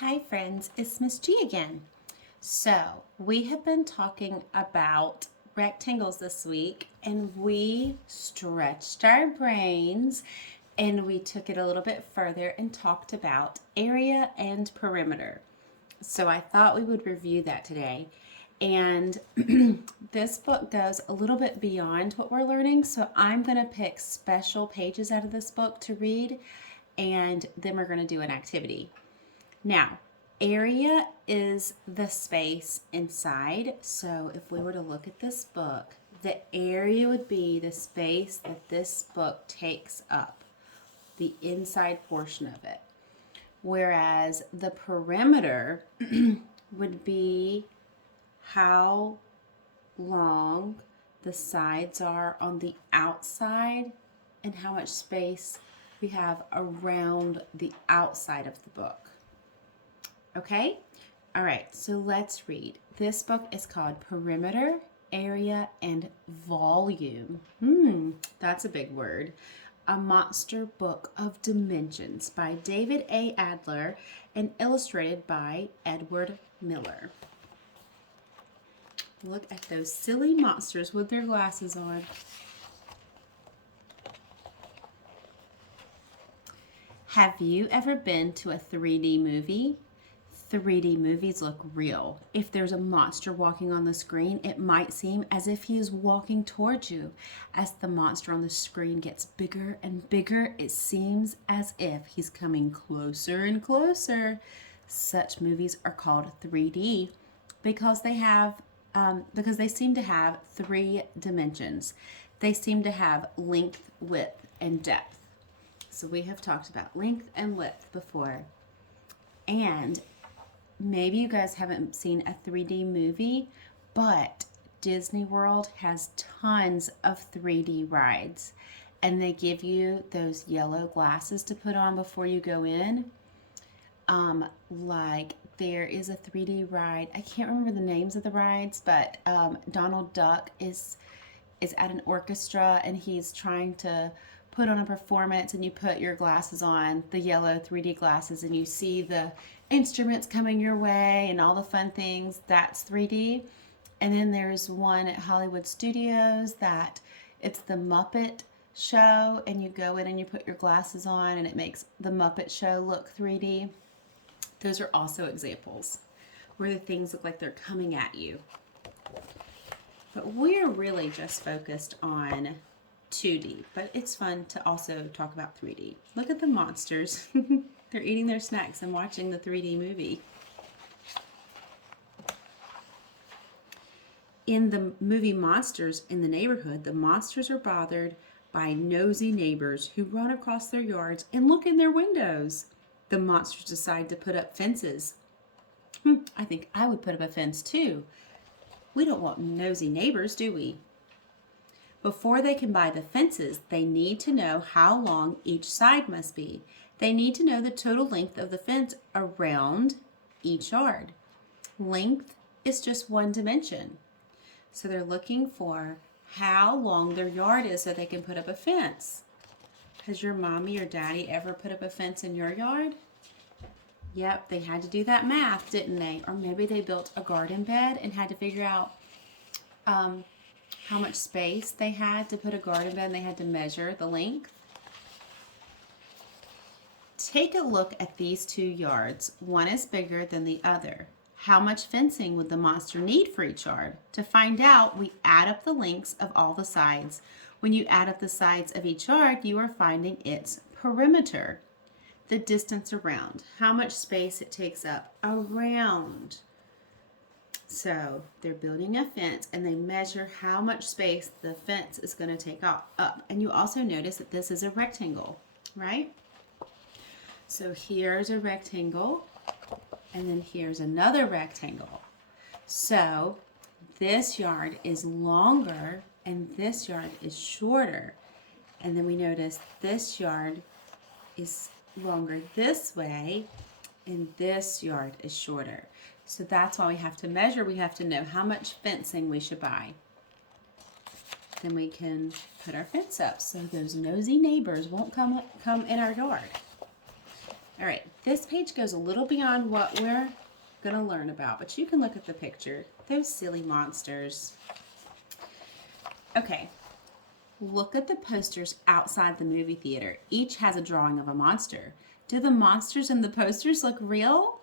Hi friends, it's Miss G again. So we have been talking about rectangles this week and we stretched our brains and we took it a little bit further and talked about area and perimeter. So I thought we would review that today. And this book goes a little bit beyond what we're learning, so I'm going to pick special pages out of this book to read and then we're going to do an activity. Now, area is the space inside. So if we were to look at this book, the area would be the space that this book takes up, the inside portion of it. Whereas the perimeter would be how long the sides are on the outside and how much space we have around the outside of the book. Okay? All right, so let's read. This book is called Perimeter, Area, and Volume. That's a big word. A Monster Book of Dimensions by David A. Adler and illustrated by Edward Miller. Look at those silly monsters with their glasses on. Have you ever been to a 3D movie? 3D movies look real. If there's a monster walking on the screen, it might seem as if he is walking towards you. As the monster on the screen gets bigger and bigger, it seems as if he's coming closer and closer. Such movies are called 3D because they seem to have three dimensions. They seem to have length, width, and depth. So we have talked about length and width before. And maybe you guys haven't seen a 3D movie, but Disney World has tons of 3D rides. And they give you those yellow glasses to put on before you go in. Like there is a 3D ride. I can't remember the names of the rides, but Donald Duck is at an orchestra and he's trying to put on a performance, and you put your glasses on, the yellow 3D glasses, and you see the instruments coming your way and all the fun things. That's 3D. And then there's one at Hollywood Studios that it's the Muppet Show, and you go in and you put your glasses on and it makes the Muppet Show look 3D. Those are also examples where the things look like they're coming at you. But we're really just focused on 2D, but it's fun to also talk about 3D. Look at the monsters. They're eating their snacks and watching the 3D movie. In the movie Monsters in the Neighborhood, the monsters are bothered by nosy neighbors who run across their yards and look in their windows. The monsters decide to put up fences. I think I would put up a fence too. We don't want nosy neighbors, do we? Before they can buy the fences, they need to know how long each side must be. They need to know the total length of the fence around each yard. Length is just one dimension. So they're looking for how long their yard is so they can put up a fence. Has your mommy or daddy ever put up a fence in your yard? Yep, they had to do that math, didn't they? Or maybe they built a garden bed and had to figure out how much space they had to put a garden bed, and they had to measure the length. Take a look at these two yards. One is bigger than the other. How much fencing would the monster need for each yard? To find out, we add up the lengths of all the sides. When you add up the sides of each yard, you are finding its perimeter, the distance around, how much space it takes up around. So they're building a fence and they measure how much space the fence is going to take up. And you also notice that this is a rectangle, right? So here's a rectangle and then here's another rectangle. So this yard is longer and this yard is shorter. And then we notice this yard is longer this way and this yard is shorter. So that's why we have to measure. We have to know how much fencing we should buy. Then we can put our fence up so those nosy neighbors won't come in our yard. All right, this page goes a little beyond what we're going to learn about, but you can look at the picture. Those silly monsters. Okay, look at the posters outside the movie theater. Each has a drawing of a monster. Do the monsters in the posters look real?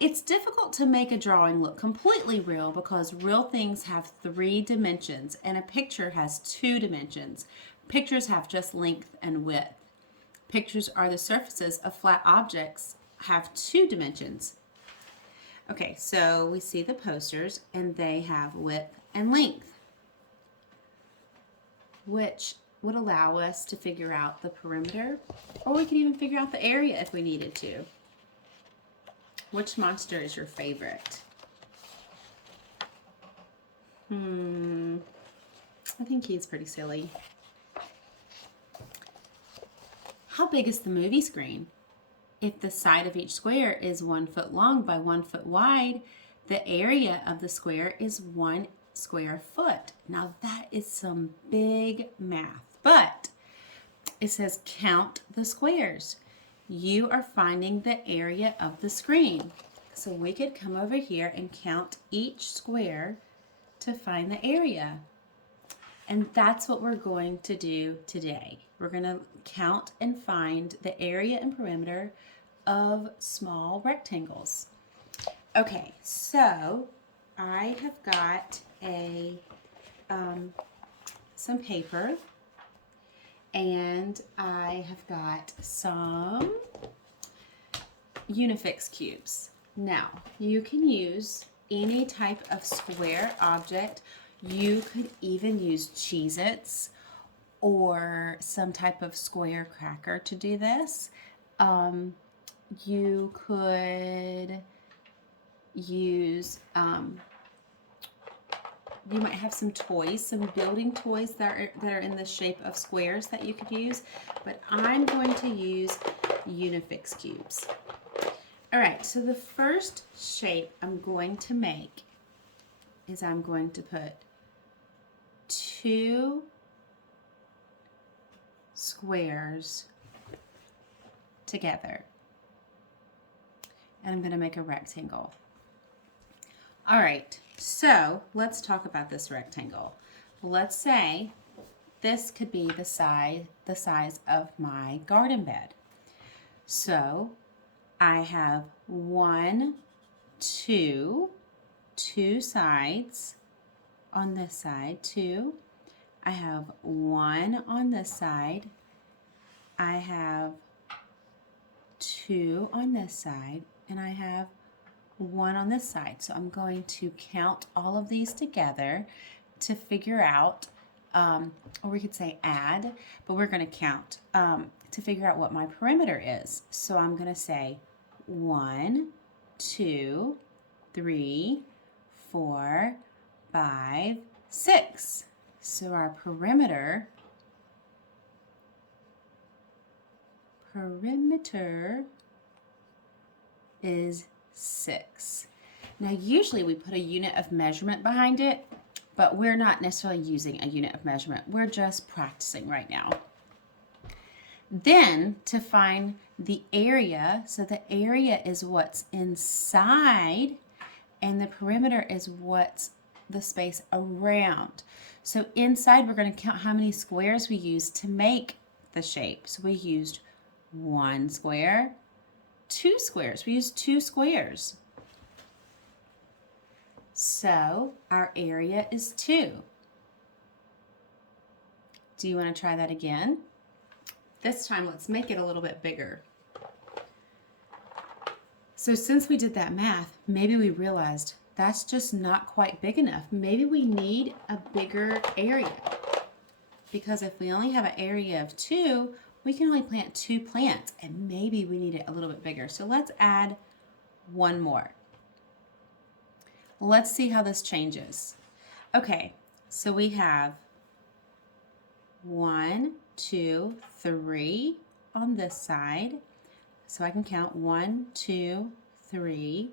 It's difficult to make a drawing look completely real because real things have 3 dimensions and a picture has 2 dimensions. Pictures have just length and width. Pictures are the surfaces of flat objects, have 2 dimensions. Okay, so we see the posters and they have width and length, which would allow us to figure out the perimeter, or we could even figure out the area if we needed to. Which monster is your favorite? I think he's pretty silly. How big is the movie screen? If the side of each square is 1 foot long by 1 foot wide, the area of the square is 1 square foot. Now that is some big math, but it says count the squares. You are finding the area of the screen. So we could come over here and count each square to find the area. And that's what we're going to do today. We're going to count and find the area and perimeter of small rectangles. Okay, so I have got some paper, and I have got some Unifix cubes. Now, you can use any type of square object. You could even use Cheez-Its or some type of square cracker to do this. You could use, you might have some toys, some building toys that are in the shape of squares that you could use, but I'm going to use Unifix cubes. All right, so the first shape I'm going to make is I'm going to put 2 squares together, and I'm going to make a rectangle. All right, so let's talk about this rectangle. Let's say this could be the size of my garden bed. So I have 1, 2 sides on this side, 2. I have 1 on this side. I have 2 on this side, and I have 1 on this side. So I'm going to count all of these together to figure out, or we could say add, but we're going to count to figure out what my perimeter is. So I'm going to say 1, 2, 3, 4, 5, 6. So our perimeter is 6. Now usually we put a unit of measurement behind it, but we're not necessarily using a unit of measurement. We're just practicing right now. Then to find the area, so the area is what's inside and the perimeter is what's the space around. So inside we're going to count how many squares we used to make the shape. So we used 1 square, 2 squares. We used 2 squares. So our area is 2. Do you want to try that again? This time let's make it a little bit bigger. So since we did that math, maybe we realized that's just not quite big enough. Maybe we need a bigger area. Because if we only have an area of 2, we can only plant 2 plants, and maybe we need it a little bit bigger. So let's add 1 more. Let's see how this changes. Okay, so we have 1, 2, 3 on this side. So I can count 1, 2, 3.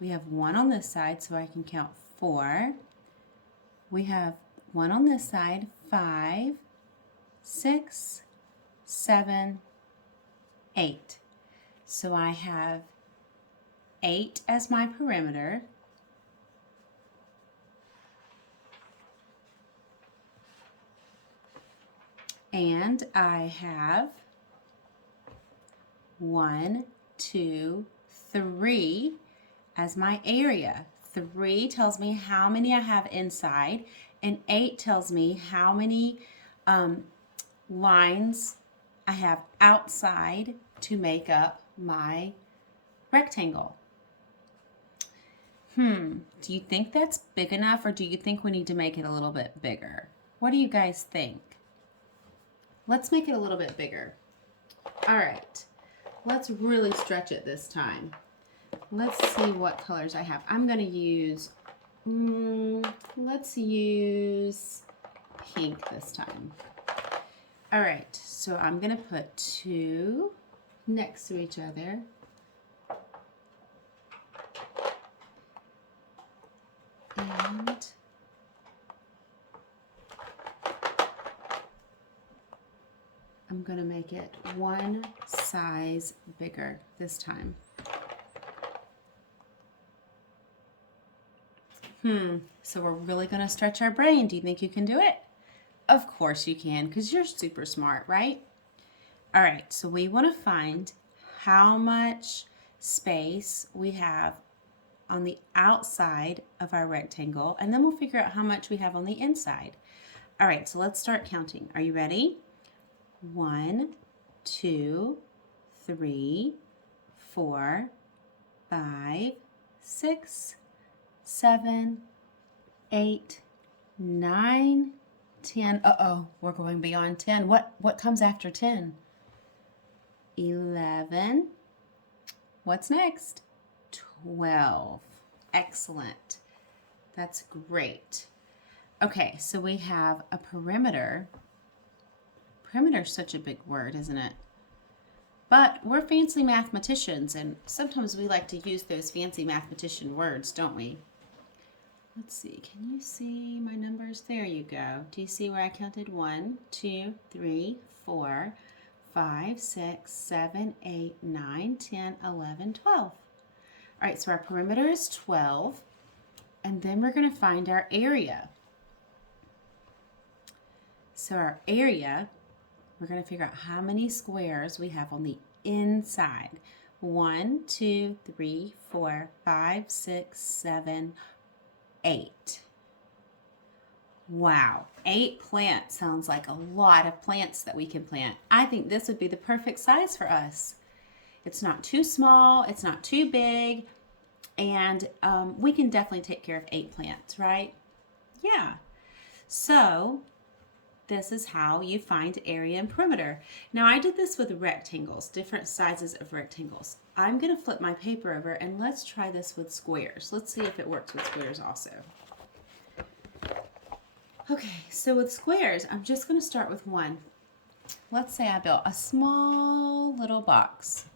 We have 1 on this side, so I can count 4. We have 1 on this side, 5, 6, 7, 8. So I have 8 as my perimeter. And I have 1, 2, 3 as my area. 3 tells me how many I have inside, and 8 tells me how many lines I have outside to make up my rectangle. Do you think that's big enough, or do you think we need to make it a little bit bigger? What do you guys think? Let's make it a little bit bigger. All right, let's really stretch it this time. Let's see what colors I have. I'm gonna use, let's use pink this time. All right, so I'm gonna put 2 next to each other. And I'm gonna make it 1 size bigger this time. So we're really gonna stretch our brain. Do you think you can do it? Of course you can, because you're super smart, right? All right, so we wanna find how much space we have on the outside of our rectangle, and then we'll figure out how much we have on the inside. All right, so let's start counting. Are you ready? 1, 2, 3, 4, 5, 6, 7, 8, 9, 10. Uh-oh, we're going beyond 10. What comes after 10? 11. What's next? 12. Excellent. That's great. Okay, so we have a perimeter. Perimeter is such a big word, isn't it? But we're fancy mathematicians, and sometimes we like to use those fancy mathematician words, don't we? Let's see, can you see my numbers? There you go. Do you see where I counted? 1, 2, 3, 4, 5, 6, 7, 8, 9, 10, 11, 12. All right, so our perimeter is 12, and then we're going to find our area. So our area, we're going to figure out how many squares we have on the inside. 1, 2, 3, 4, 5, 6, 7, 8. Wow, 8 plants sounds like a lot of plants that we can plant. I think this would be the perfect size for us. It's not too small, it's not too big, and we can definitely take care of 8 plants, right? Yeah. So this is how you find area and perimeter. Now I did this with rectangles, different sizes of rectangles. I'm going to flip my paper over and let's try this with squares. Let's see if it works with squares also. Okay, so with squares, I'm just going to start with one. Let's say I built a small little box.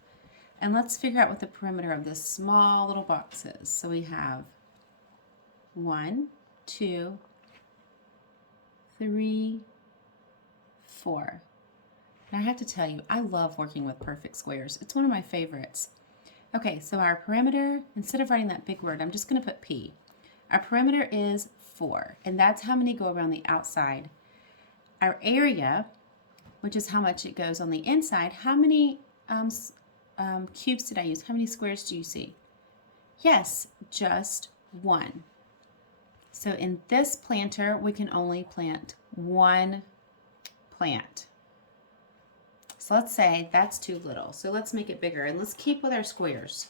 And let's figure out what the perimeter of this small little box is. So we have 1, 2, 3, 4. Now I have to tell you, I love working with perfect squares. It's one of my favorites. Okay, so our perimeter, instead of writing that big word, I'm just going to put P. Our perimeter is 4, and that's how many go around the outside. Our area, which is how much it goes on the inside, how many cubes did I use? How many squares do you see? Yes, just 1. So in this planter, we can only plant 1 plant. So let's say that's too little. So let's make it bigger, and let's keep with our squares.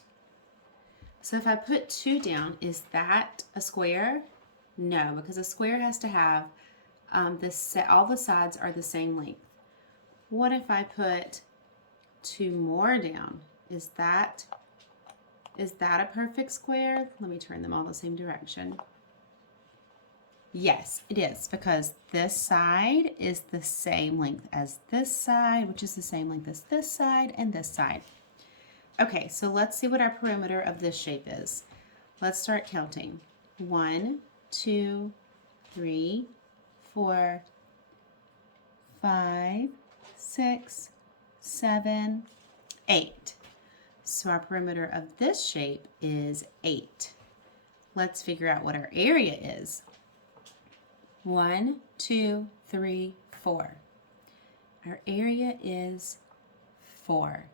So if I put 2 down, is that a square? No, because a square has to have all the sides are the same length. What if I put 2 more down? Is that a perfect square? Let me turn them all the same direction. Yes, it is, because this side is the same length as this side, which is the same length as this side and this side. Okay, so let's see what our perimeter of this shape is. Let's start counting. 1, 2, 3, 4, 5, 6, 7, 8. So our perimeter of this shape is 8. Let's figure out what our area is. 1, 2, 3, 4. Our area is 4.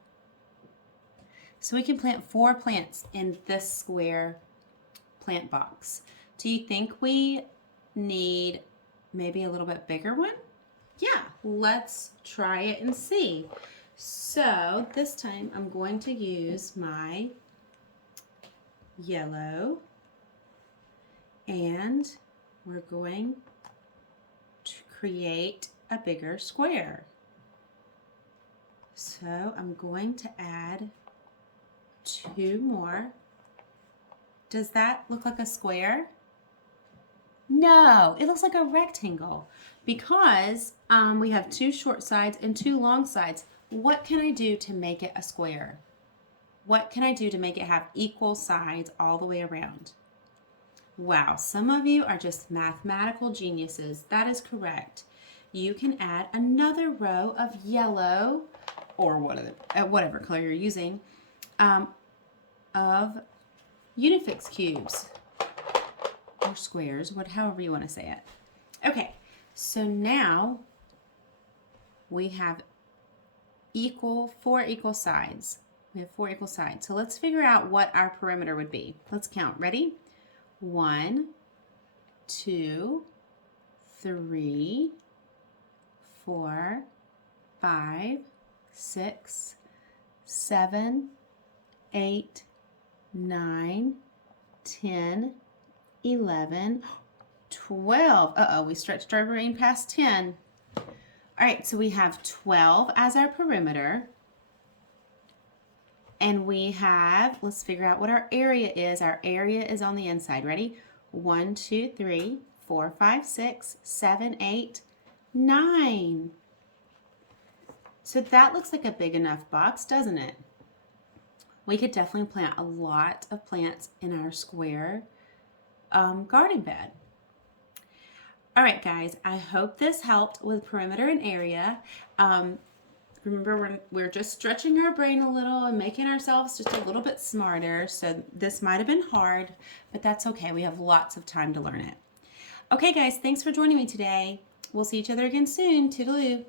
So we can plant 4 plants in this square plant box. Do you think we need maybe a little bit bigger one? Yeah, let's try it and see. So this time I'm going to use my yellow and we're going to create a bigger square. So I'm going to add 2 more. Does that look like a square? No, it looks like a rectangle because we have 2 short sides and 2 long sides. What can I do to make it a square? What can I do to make it have equal sides all the way around? Wow, some of you are just mathematical geniuses. That is correct. You can add another row of yellow or whatever color you're using of Unifix cubes or squares, however you want to say it. Okay, so now we have 4 equal sides. We have 4 equal sides. So let's figure out what our perimeter would be. Let's count. Ready? 1, 2, 3, 4, 5, 6, 7, 8, 9, 10, 11, 12. Uh-oh, we stretched our brain past 10. All right, so we have 12 as our perimeter. And we have, let's figure out what our area is. Our area is on the inside. Ready? 1, 2, 3, 4, 5, 6, 7, 8, 9. So that looks like a big enough box, doesn't it? We could definitely plant a lot of plants in our square garden bed. All right, guys, I hope this helped with perimeter and area. Remember, we're just stretching our brain a little and making ourselves just a little bit smarter. So this might have been hard, but that's okay. We have lots of time to learn it. Okay, guys, thanks for joining me today. We'll see each other again soon. Toodaloo.